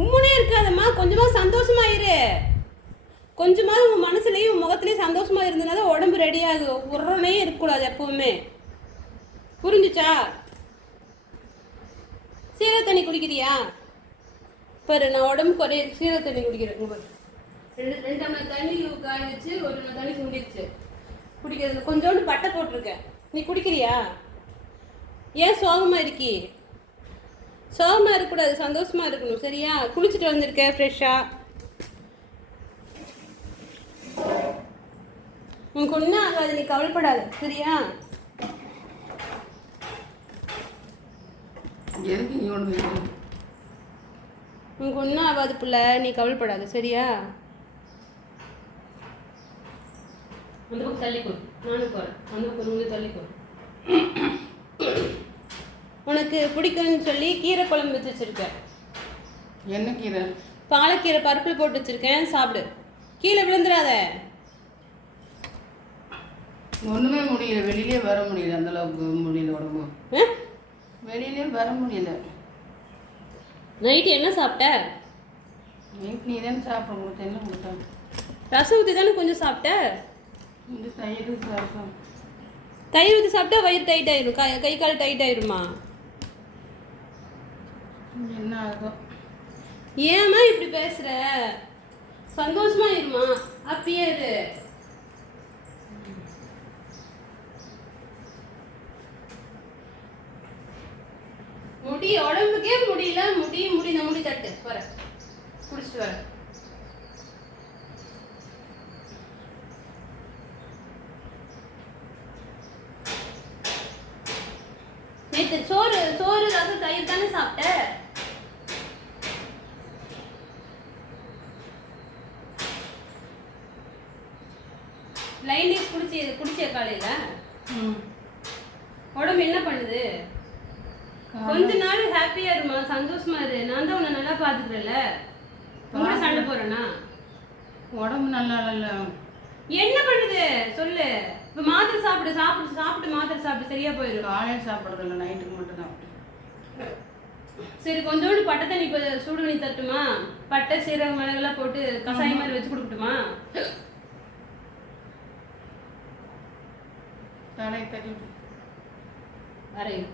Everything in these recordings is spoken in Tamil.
உம்முனே இருக்காதம்மா. கொஞ்சமாக சந்தோஷமா இரு. கொஞ்சமாவது உன் மனசுலேயும் உன் முகத்துலேயும் சந்தோஷமாக இருந்ததுனால உடம்பு ரெடியாகும் உரனே இருக்கக்கூடாது எப்பவுமே. புரிஞ்சுச்சா? சீர தண்ணி குடிக்கிறியா? பாரு நான் உடம்பு குறைய சீர தண்ணி குடிக்கிறேன். ரெண்டு ரெண்டு டம்ளர் தண்ணி காய ஒரு டம்ளர் தண்ணி சுண்டிருச்சு குடிக்கிறது கொஞ்சோண்டு பட்டை போட்டிருக்கேன். நீ குடிக்கிறியா? ஏன் சோகமா இருக்கி? சோகமா இருக்கக்கூடாது சந்தோஷமா இருக்கணும் சரியா? குளிச்சுட்டு வந்திருக்க ஃப்ரெஷ்ஷா உனக்கு ஒன்றும் ஆகாது நீ கவலைப்படாத சரியா? உனக்கு ஒன்றும் ஆகாது புள்ள நீ கவலைப்படாத சரியா? அந்த பக்கம் தள்ளிக்கோ நானும் போகிறேன் அந்த பக்கம் இங்கே தள்ளிக்கோ உனக்கு பிடிக்கும்னு சொல்லி கீரை குழம்பு வச்சு வச்சிருக்கேன். என்ன கீரை? பாலக்கீரை பருப்பில் போட்டு வச்சிருக்கேன். சாப்பிடு. கீழே விழுந்துடாத. ஒன்றுமே முடியல. வெளியிலே வர முடியல. அந்த அளவுக்கு முடியல உடம்பு? வெளியிலே வர முடியல. நைட்டு என்ன சாப்பிட்ட? நைட் நீ தானே சாப்பிட கொடுத்த என்ன கொடுத்தா? ரசம் ஊற்றி தானே கொஞ்சம் சாப்பிட்ட? இந்த தயிர் சாப்பிட்டோம் தயிர் ஊற்றி சாப்பிட்டா வயிறு டைட் ஆயிரும். கை கால் டைட் ஆயிருமா? என்ன ஆகும் ஏம்மா இப்படி பேசுகிற சந்தோஷமா இருமா? அப்பயே இரு. முடி உடம்புக்கே முடியல. முடி முடி இந்த முடி தட்டு. வர குடிச்சிட்டு வர நேற்று சோறு சோறு ரசம் தயிர் தானே சாப்பிட்ட? லைன் டேஸ் குடிச்சி குடிச்சிய காலையில உடம்பு என்ன பண்ணுது? கொஞ்ச நாள் ஹாப்பியா இருமா? சந்தோஷமா இரு. நான் தான் உன்னை நல்லா பாத்துக்கிறேன்ல ரொம்ப சண்டை போறேனா உடம்பு நல்லா இல்லை என்ன பண்ணுது? சொல்லு. இப்ப மாத்திரை சாப்பிடு சாப்பிடு சாப்பிட்டு மாத்திரை சாப்பிட்டு சரியா போயிடும் காலையில் சாப்பிட்றதில்ல நைட்டுக்கு மட்டும்தான் சரி கொஞ்சோண்டு பட்டை தண்ணி இப்போ சுடு தட்டுமா பட்டை சீரகம் மிளகெல்லாம் போட்டு கசாயம் மாதிரி வச்சு கொடுக்கட்டுமா? தலையை தட்டி வரையும்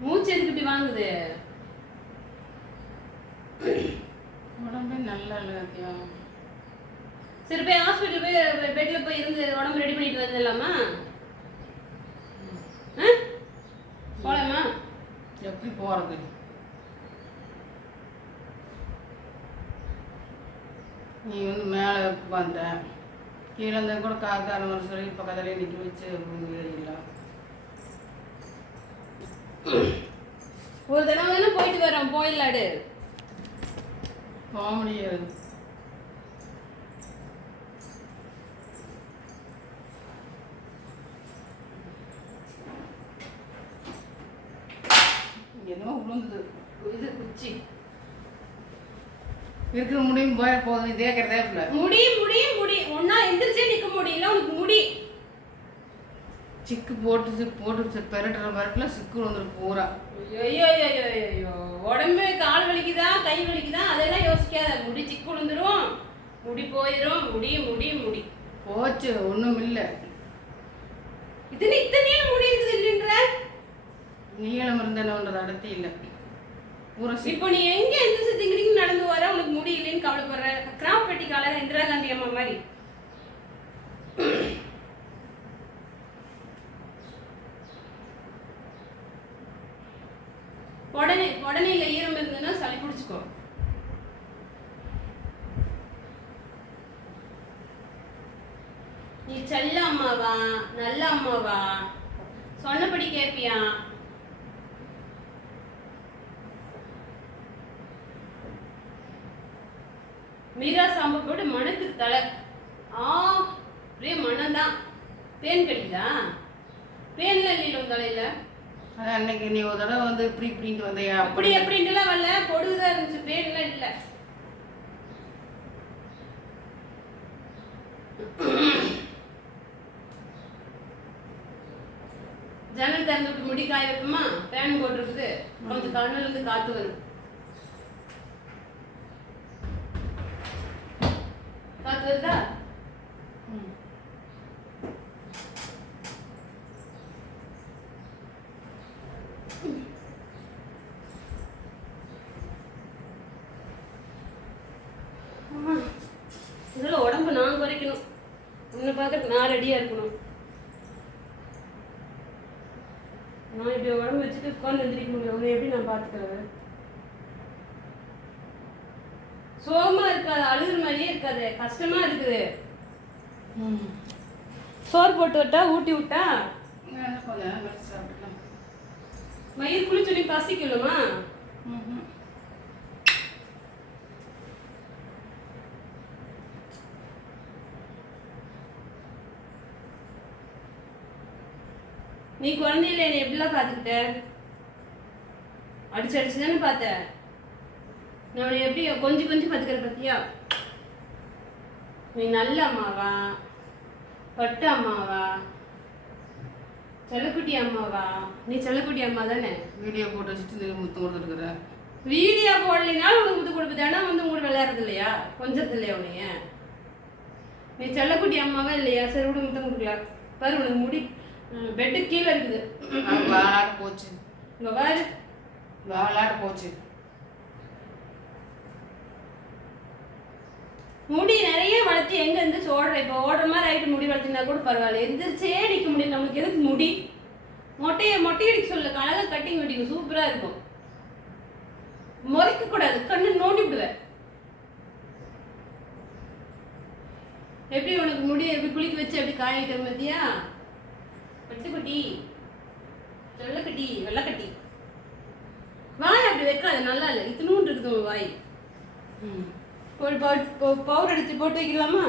மூச்சு எதுக்கு இப்படி வாங்குது? உடம்பே நல்லா இல்லை சத்யா சரி போய் ஹாஸ்பிட்டல் போய் பெட்ல போய் இருந்து உடம்பு ரெடி பண்ணிட்டு வந்துடலாமா? ஆ? போலாமா? எப்படி போகிறது நீ வந்து மேலே வந்த. கீழே இருந்தா கூட காக்காரன் வர சொல்லி பக்கத்துலேயே நிற்க வச்சு ஏறிடலாம் ஒரு தடவை தானே போயிட்டு வரோம். போயிடலாடு போக முடியாது. என்னமோ விழுந்தது இது குச்சி. இருக்கிற முடியும் போய போதும் இதே கிடையாது இல்லை. முடி முடி முடி. ஒன்னா எந்திரிச்சே நிக்க முடியல உனக்கு முடி. சிக்கு போட்டு போட்டு பெரட்டுற பரட்டில் சிக்கு வந்துடும் பூரா. ஐயோ ஐயோ ஐயோ ஐயோ உடம்பு கால் வலிக்குதா கை வலிக்குதா? அதெல்லாம் யோசிக்காத. முடி சிக்கு விழுந்துரும். முடி போயிடும் முடி முடி முடி. போச்சு ஒன்றும் இல்லை. இது இத்தனையும் முடி இருக்குது இல்லைன்ற? நீளம் இருந்தனன்றது அடர்த்தி இல்லை இப்போ நீ எங்க எந்திரிச்சு திங்கிடிங்க நடந்து வர உனக்கு முடி இல்லைன்னு கவலைப்படுற? கிராப் பெட்டிக்கால இந்திரா காந்தி அம்மா மாதிரி. உடனே உடனே இல்லை ஈரம் இருந்ததுன்னா சளி பிடிச்சிக்கோ. நீ செல்ல அம்மாவா? நல்ல அம்மாவா? சொன்னபடி கேட்பியா மீரா சாம்பு போட்டு மணக்கு தலை. ஆ ஒரே மனம்தான். பேன் கடிக்குதா பேன்ல இல்லையில தலையில? அன்னைக்கு நீ ஒரு தடவை வந்து இப்படி இப்படின்ட்டு வந்தையா? அப்படி அப்படின்ட்டுலாம் வரல. பொடுகுதான் இருந்துச்சு. பேன்லாம் இல்ல. ஜன்னல் திறந்து விட்டு முடி காய வைப்போமா? ஃபேன் போட்டிருக்குது. கொஞ்சம் கண்ணுல இருந்து காத்து வரும் காத்து வருதா. இதெல்லாம் உடம்பு நான் குறைக்கணும். உன்னை பார்க்க நான் ரெடியா இருக்கணும். நான் இப்படி உடம்பு வச்சுட்டு உட்காந்து எந்திரிக்க முடியும். உன்னை எப்படி நான் பார்த்துக்கிறது? சோகமா இருக்காது அழுகுற மாதிரியே இருக்காது கஷ்டமா இருக்குது. சோறு போட்டு விட்டா ஊட்டி விட்டா? மயிர் குளிச்சுடி பசிக்கலுமா ம்ஹும். நீ குழந்தையில என்னை எப்படிலாம் பார்த்துக்கிட்ட? அடிச்சு அடிச்சு தானே பார்த்த? நான் எப்படி கொஞ்சம் கொஞ்சம் பார்த்துக்கிற பத்தியா? நீ நல்ல அம்மாவா? பட்டு அம்மாவா? செல்லக்குட்டி அம்மாவா? நீ செல்லக்குட்டி அம்மா தானே? வீடியோ போட்டு வச்சுட்டு நீ முத்தம் கொடுத்துருக்குற வீடியோ போடலைனாலும் உனக்கு முத்து கொடுப்பு தினம் வந்து உங்களோட விளையாடுறது இல்லையா? கொஞ்சது இல்லையா உனைய நீ செல்லக்குட்டி அம்மாவா இல்லையா? சரி விடு முத்தம் கொடுக்கலாம். பாரு உனக்கு முடி பெட்டு கீழே இருக்குது. போச்சு. இங்க பாரு. போச்சு. முடி நிறைய வளர்த்து எங்க எந்திரிச்சு ஓடுற இப்போ ஓடுற மாதிரி ஆயிட்டு முடி வளர்த்தினா கூட பரவாயில்ல. எந்திரிச்சே அடிக்க முடியல. நம்மளுக்கு எதுக்கு முடி? மொட்டைய மொட்டை அடிக்க சொல்ல கழக கட்டிங் வெட்டிங்க சூப்பரா இருக்கும். முறைக்க கூடாது. கண்ணு நோண்டி விடுவேன் எப்படி உனக்கு முடி எப்படி குளிக்க வச்சு அப்படி காய வைக்கிற மாதிரியா பட்டுக்குட்டி. வெள்ளக்கட்டி. வெள்ளக்கட்டி. வாய் அப்படி வைக்காது. நல்லா இல்லை. இத்தினூண்டு இருக்குது வாய். ம். ஒரு பவுடர் எடுத்து போட்டு வைக்கலாமா?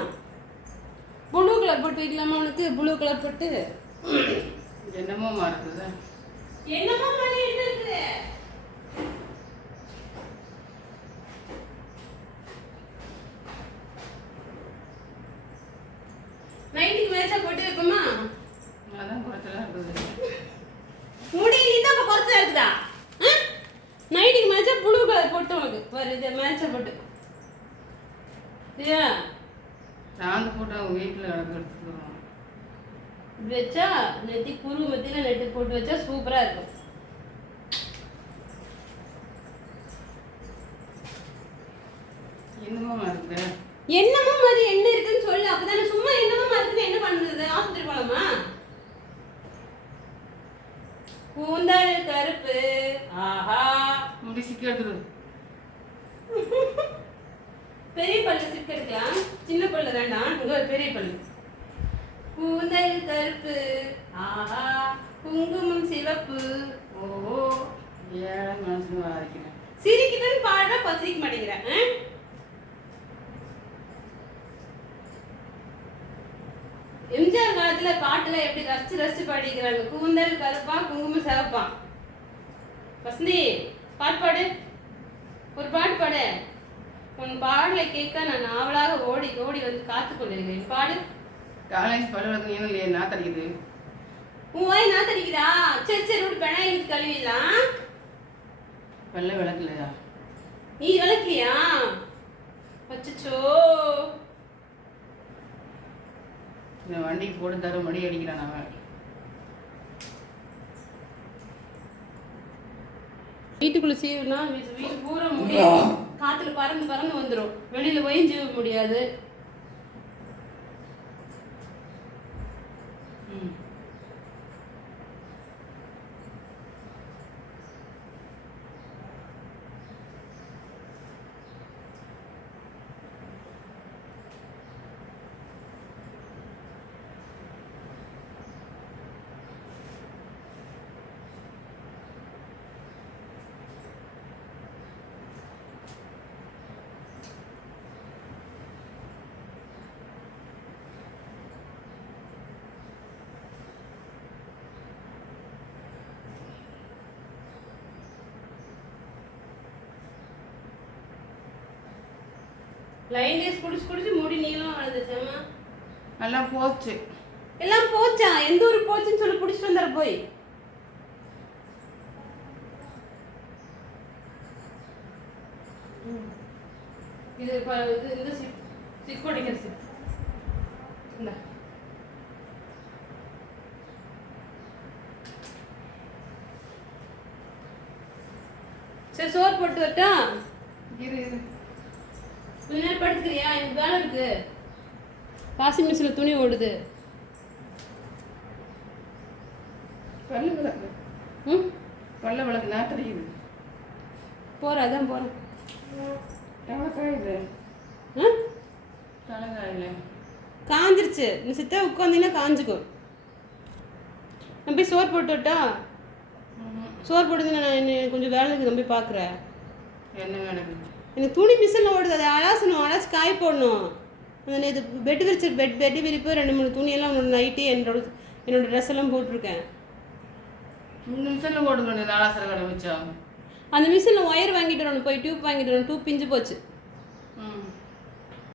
ப்ளூ கலர் போட்டு வைக்கலாமா உனக்கு? ப்ளூ கலர் போட்டு. என்னமோ மறக்குது என்னமா என்ன இருக்குது நைட்டுக்கு மேட்சா போட்டு வைப்போமா அதான் குறைச்சலாம் இருக்குது முடி நீ தான் இப்போ குறைச்சா இருக்குதா நைட்டுக்கு மேட்சா ப்ளூ கலர் போட்டு உனக்கு வரு இது மேட்சா போட்டு சரியா சாந்து போட்டு அவங்க வீட்டில் இப்படி வச்சா நெத்தி குரு மத்தியில நெட்டு போட்டு வச்சா சூப்பரா இருக்கும். என்னமோ மறக்குது என்னமோ மாதிரி என்ன இருக்குன்னு சொல்லு. அப்பதானே சும்மா என்னமோ மாதிரி என்ன பண்ணுறது? ஆஸ்பத்திரி போலாமா? கூந்தல் கருப்பு. ஆஹா. முடி சிக்கி எடுத்துரு பெரிய பல்லு சிக்க எடுக்கலாம் சின்ன பல்லு வேண்டாம். இங்க ஒரு பெரிய பல்லு. கூந்தல் கருப்பு. ஆஹா. குங்குமம் சிவப்பு. ஓஹோ. சிரிக்குதுன்னு பாடுற பசிரிக்க மாட்டேங்கிறேன்? எம்ஜிஆர் காலத்துல பாட்டுல எப்படி ரசிச்சு ரசிச்சு பாடிக்கிறாங்க? கூந்தல் கருப்பா குங்குமம் சிவப்பா? வசந்தி பாட்டு பாடு. ஒரு பாட்டு பாடு. உன் பாடலை கேட்க நான் ஆவலாக ஓடி ஓடி வந்து காத்து கொண்டிருக்கிறேன். பாடு. காலேஜ் பல்லுவலகம் ஏனும் இல்லையே நான் தடிக்குது உன் வாய் நான் தடிக்குதா சரி சரி விட்டு பெணா இழுத்து கழுவிடலாம் வெள்ளை விளக்கலையா? நீ விளக்கலையா? அச்சச்சோ. இந்த வண்டிக்கு போட்டு தர மடி அடிக்கிறான் அவன். வீட்டுக்குள்ள சீவுனா வீட்டு வீட்டு பூரா முடி காற்றுல பறந்து பறந்து வந்துடும் வெளியில் போய் சீவ முடியாது. லைன் டேஸ் குடிச்சு குடிச்சு முடி நீளம் ஆனதுச்சாமா எல்லாம் போச்சு. எல்லாம் போச்சா? எந்த ஊர் போச்சுன்னு சொல்லி பிடிச்சிட்டு வந்துற போய். இது இது இந்த சிப் சிக் அடிக்கிற சிப் இந்த. சரி சோறு போட்டு வரட்டா? இரு இரு. கொஞ்ச நேரம் படுத்துக்கிறியா? எனக்கு வேலை இருக்கு. வாஷிங் மிஷினில் துணி ஓடுது. பல்லு விளக்கு. ம்? பல்ல விளக்கு நாட்டடிக்குது போகிறேன் அதான் போகிறேன் தலைக்காயுது ஆ? தலைக்காயில காஞ்சிருச்சு. நீ சித்தா உட்காந்தீங்கன்னா காஞ்சுக்கும். நான் போய் சோறு போட்டு விட்டா? சோறு போட்டு நான் என்ன- கொஞ்சம் வேலை இருக்குது நான் போய் பார்க்குறேன். என்ன எனக்கு எனக்கு துணி மிஷினில் ஓடுது. அதை அலாசணும். அலாசி காய் போடணும். அந்த நேற்று பெட் விரிச்சு பெட் பெட்டு விரிப்பு ரெண்டு மூணு துணியெல்லாம் உன்னோட நைட்டு என்னோட என்னோட ட்ரெஸ் எல்லாம் போட்டிருக்கேன். மூணு ஓடுங்க அலாசர கடை வச்சா அந்த மிஷினில் ஒயர் வாங்கிட்டு வரணும். போய் டியூப் வாங்கிட்டு வரணும். டியூப் பிஞ்சு போச்சு.